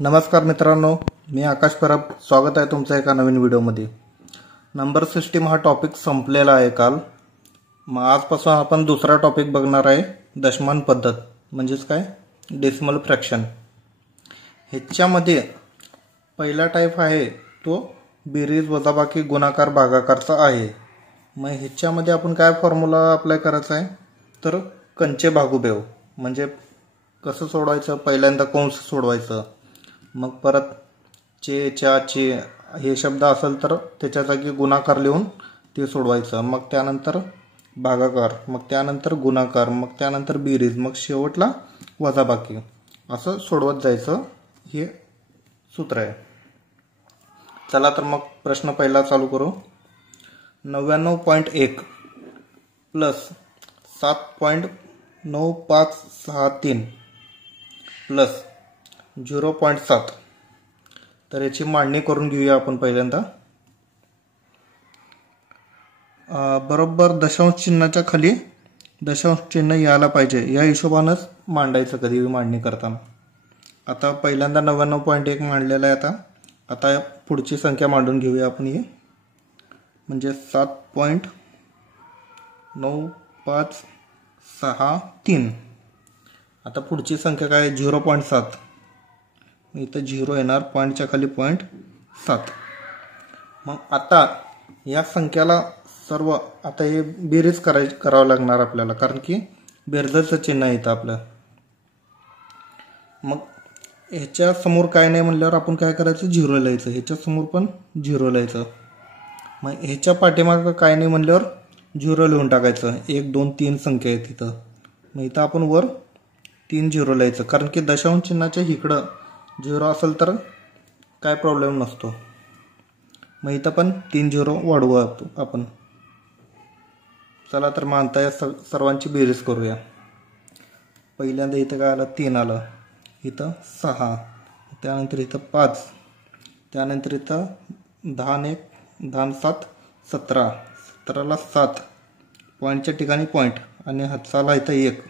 नमस्कार मित्रांनो, मी आकाश परब. स्वागत आहे तुमचं एका नवीन व्हिडिओमध्ये. नंबर सिस्टीम हा टॉपिक संपलेला आहे काल. मग आजपासून आपण दुसरा टॉपिक बघणार आहे, दशमान पद्धत म्हणजेच काय, डेसिमल फ्रॅक्शन. ह्याच्यामध्ये पहिला टाईप आहे तो बेरीज वजाबाकी गुणाकार भागाकारचा आहे. मग ह्याच्यामध्ये आपण काय फॉर्म्युला अप्लाय करायचा आहे तर कंचे भागुबेव म्हणजे कसं सोडवायचं. पहिल्यांदा कंस सोडवायचं, मग परत चे च्या चे हे शब्द असेल तर त्याच्या जागी गुणाकार लिहून ते सोडवायचं. मग त्यानंतर भागाकार, मग त्यानंतर गुणाकार, मग त्यानंतर बेरीज, मग शेवटला वजाबाकी, असं सोडवत जायचं. हे सूत्र आहे. चला तर मग प्रश्न पहिला चालू करू. 99.1 प्लस 7.9563 प्लस 0.7. तर याची मांडणी करून घेऊया आपण पहिल्यांदा. बरोबर दशांश चिन्हाच्या खाली दशांश चिन्ह यायला पाहिजे या हिशोबानंच मांडायचं कधी मांडणी करताना. आता पहिल्यांदा 99.1 मांडलेला आहे. आता पुढची संख्या मांडून घेऊया आपण. ही म्हणजे 7.9563. आता पुढची संख्या काय आहे, 0.7. इथं 0 येणार, पॉईंटच्या खाली 0.7. मग आता या संख्याला सर्व आता हे बेरीज करावं लागणार आपल्याला, कारण की बेरजेचं चिन्ह येतं आपलं. मग ह्याच्या समोर काय नाही म्हणल्यावर आपण काय करायचं, 0 लिहायचं. ह्याच्या समोर पण 0 लिहायचं. मग ह्याच्या पाठीमागं काय नाही म्हणल्यावर 0 लिहून टाकायचं. 1 2 3 संख्या आहे तिथं. मग इथं आपण वर 3 0 लिहायचं, कारण की दशांश चिन्हाच्या इकडं 0 असेल तर काय प्रॉब्लेम नसतो. मग इथं पण 3 0 वाढवू आपण. चला तर मग आता या सर्वांची बेरीज करूया. पहिल्यांदा इथं काय आलं, 3 आलं. इथं 6, त्यानंतर इथं 5, त्यानंतर इथं 10 1 10 7 17, 17ला 7, पॉईंटच्या ठिकाणी पॉईंट आणि हातचाला इथं 1.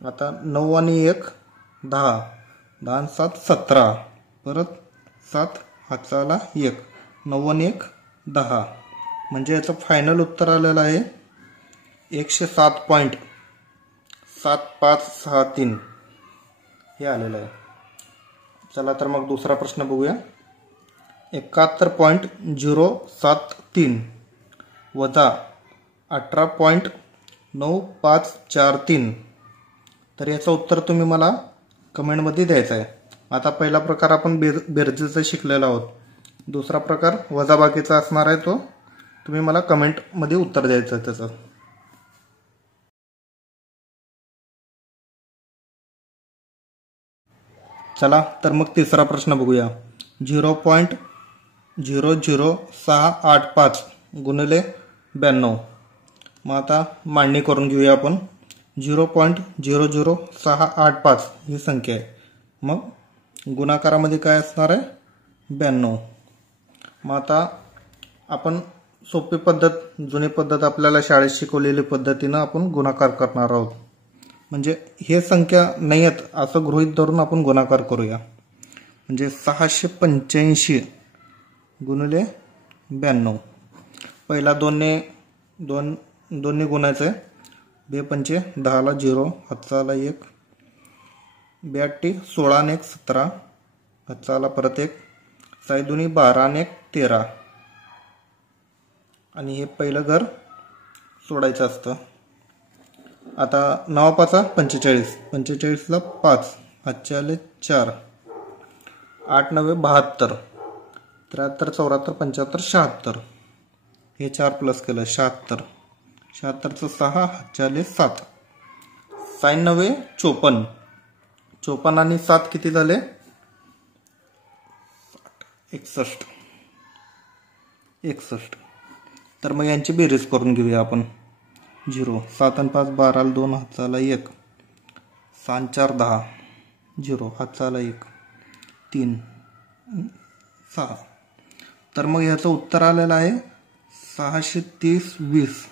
आता 9 आणि 1 10, 10 7 17, परत 7 हातचाला 1, 9 आणि 1 10. म्हणजे याचं फायनल उत्तर आलेलं आहे 107.7563 हे आलेलं आहे. चला तर मग दुसरा प्रश्न बघूया. 71.073 वजा 18.9543. तर याचं उत्तर तुम्ही मला कमेंटमध्ये द्यायचं आहे. आता पहिला प्रकार आपण बेरजेचा शिकलेला आहोत. दुसरा प्रकार वजाबाकीचा असणार आहे, तो तुम्ही मला कमेंटमध्ये उत्तर द्यायचं आहे त्याचं. चला तर मग तिसरा प्रश्न बघूया. 0.00685 गुणिले 92. मग आता मांडणी करून घेऊया आपण. 0.00685 ही संख्या आहे. मग गुणाकारामध्ये काय असणार आहे, 92. मग आता आपण सोपी पद्धत, जुनी पद्धत आपल्याला शाळेत शिकवलेली पद्धतीनं आपण गुणाकार करणार आहोत. म्हणजे हे संख्या नाही आहेत असं गृहीत धरून आपण गुणाकार करूया. म्हणजे 685 गुणिले 92. पहिला दोन्ही गुणायचं आहे. 2 पंचे 10ला 0, हातचाला 1, 2 8 16 आणि 1 17, हातचाला परत 1, 6 2 12 आणि 1 13. आणि हे पहिलं घर सोडायचं असतं. आता 9 5 45, 45ला 5, हातचे आले 4, 8 9 72, 73 74 75 76. हे 4 प्लस केलं 76, 76चं 6, हातचे आले 7, 6 9 54, 54 आणि 7 किती झाले, 61. तर मग यांची बेरीज करून घेऊया आपण. 0 7 आणि 5 12, 2 हातचाला 1, 6 4 10, 0 हातचाला 1, 3 6. तर मग याचं उत्तर आलेलं आहे 630 20.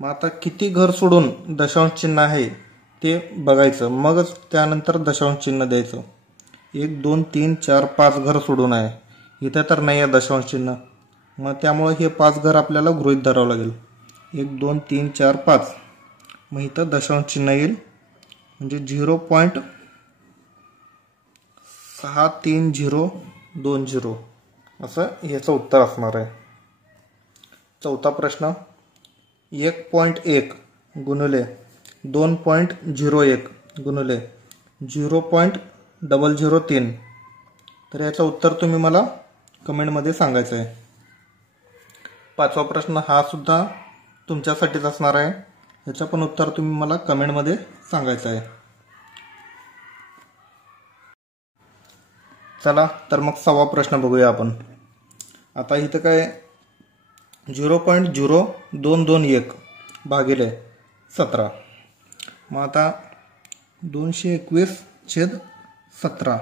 मग आता किती घर सोडून दशांश चिन्ह आहे ते बघायचं, मगच त्यानंतर दशांश चिन्ह द्यायचं. 1 2 3 4 5 घर सोडून आहे. इथे तर नाही आहे दशांश चिन्ह, मग त्यामुळे हे 5 घर आपल्याला गृहीत धरावं लागेल. 1 2 3 4 5. मग इथं दशांश चिन्ह येईल, म्हणजे 0.6320 असं ह्याचं उत्तर असणार आहे. चौथा प्रश्न, 1.1 गुणिले 2.01 गुणिले 0.003. तर याचं उत्तर तुम्ही मला कमेंटमध्ये सांगायचं आहे. पाचवा प्रश्न हा सुद्धा तुमच्यासाठीच असणार आहे. याचं पण उत्तर तुम्ही मला कमेंटमध्ये सांगायचं आहे. चला तर मग 6वा प्रश्न बघूया आपण. आता इथं काय 0.0221 भागिले 17. मग आता 221/17.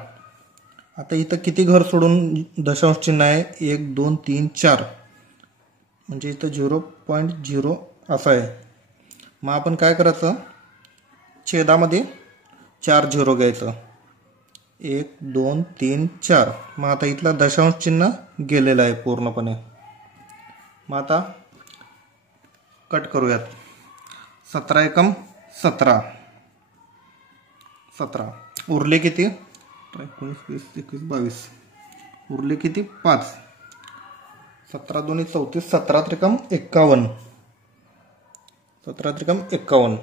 आता इथं किती घर सोडून दशांश चिन्ह आहे? 1 2 3 4. म्हणजे इथं 0.0 असं आहे. मग आपण काय करायचं, छेदामध्ये 4 झिरो घ्यायचं. 1 2 3 4. मग आता इथला दशांश चिन्ह गेलेलं आहे पूर्णपणे. मग आता कट करूयात. 17 एकम 17. उरले किती? 19 20 21 22. उरले किती? 5. 17 2 34. 17 त्रिकम 51. 17 त्रिकम 51.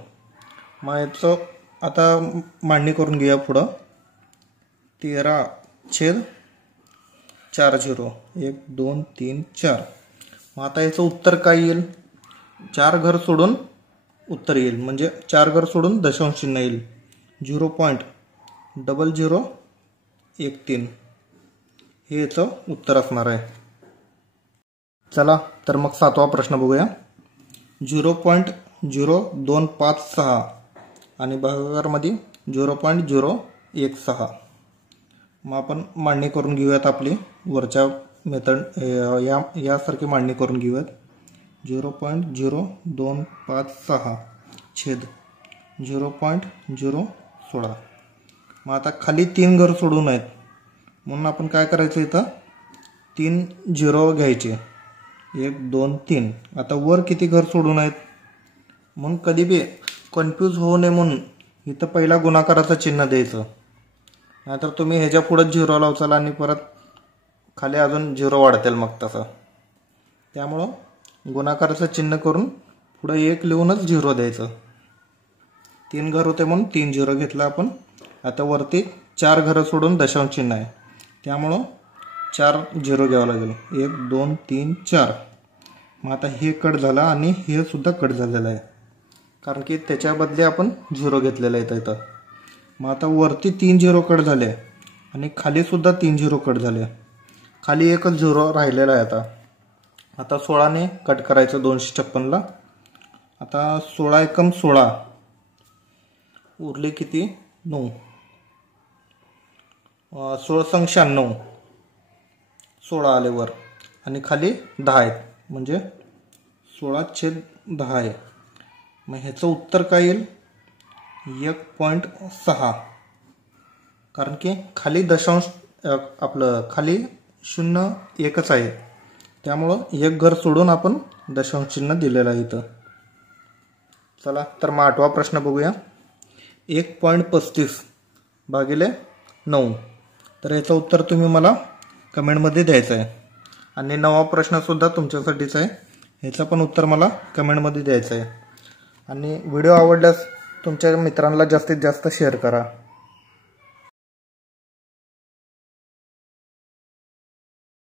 मग याचं आता मांडणी करून घेऊया पुढं. 13/40. 1 2 3 4. मग आता याचं उत्तर काय येईल? 4 घर सोडून उत्तर येईल, म्हणजे 4 घर सोडून दशांश चिन्ह येईल. 0.0013 हे याचं उत्तर असणार आहे. चला तर मग 7वा प्रश्न बघूया. 0.0256 आणि भागाकारमध्ये 0.016. मग आपण मांडणी करून घेऊयात आपली वरच्या मेथड यासारखी मांडणी करून घेऊयात. 0.0256 छेद 0.016. मग आता खाली 3 घर सोडून आहेत, म्हणून आपण काय करायचं, इथं 3 झिरो घ्यायचे. 1 2 3. आता वर किती घर सोडून आहेत, म्हणून कधी बी कन्फ्यूज होऊ नये म्हणून इथं पहिला गुणाकाराचं चिन्ह द्यायचं. नाहीतर तुम्ही ह्याच्या पुढं झिरो लावचाल आणि परत खाली अजून झिरो वाढतील मग तसं. त्यामुळं गुणाकाराचं चिन्ह करून पुढं 1 लिहूनच झिरो द्यायचं. 3 घर होते म्हणून 3 झिरो घेतला आपण. आता वरती 4 घरं सोडून दशांश चिन्ह आहे, त्यामुळं 4 झिरो घ्यावं लागेल. 1 2 3 4. मग आता हे कट झालं आणि हे सुद्धा कट झालेलं आहे, कारण की त्याच्या बदले आपण झिरो घेतलेला आहे इथं. मग आता वरती 3 झिरो कट झाले आणि खाली सुद्धा 3 झिरो कट झाले. खाली एकच झिरो राहिलेला आहे. आता 16ने कट करायचं 256ला. आता 16 एकम 16. उरले किती? 9. 16 संग 96. 16 आले वर आणि खाली 10 आहेत, म्हणजे 16/10 आहे. मग ह्याचं उत्तर काय येईल? 1.6. कारण की खाली दशांश आपलं खाली 0 एकच आहे, त्यामुळं 1 घर सोडून आपण दशांश चिन्ह दिलेलं आहे इथं. चला तर मग 8वा प्रश्न बघूया. 1.35 भागिले 9. तर याचं उत्तर तुम्ही मला कमेंटमध्ये द्यायचं आहे. आणि 9वा प्रश्नसुद्धा तुमच्यासाठीच आहे. ह्याचं पण उत्तर मला कमेंटमध्ये द्यायचं आहे. आणि व्हिडिओ आवडल्यास तुमच्या मित्रांना जास्तीत जास्त शेअर करा.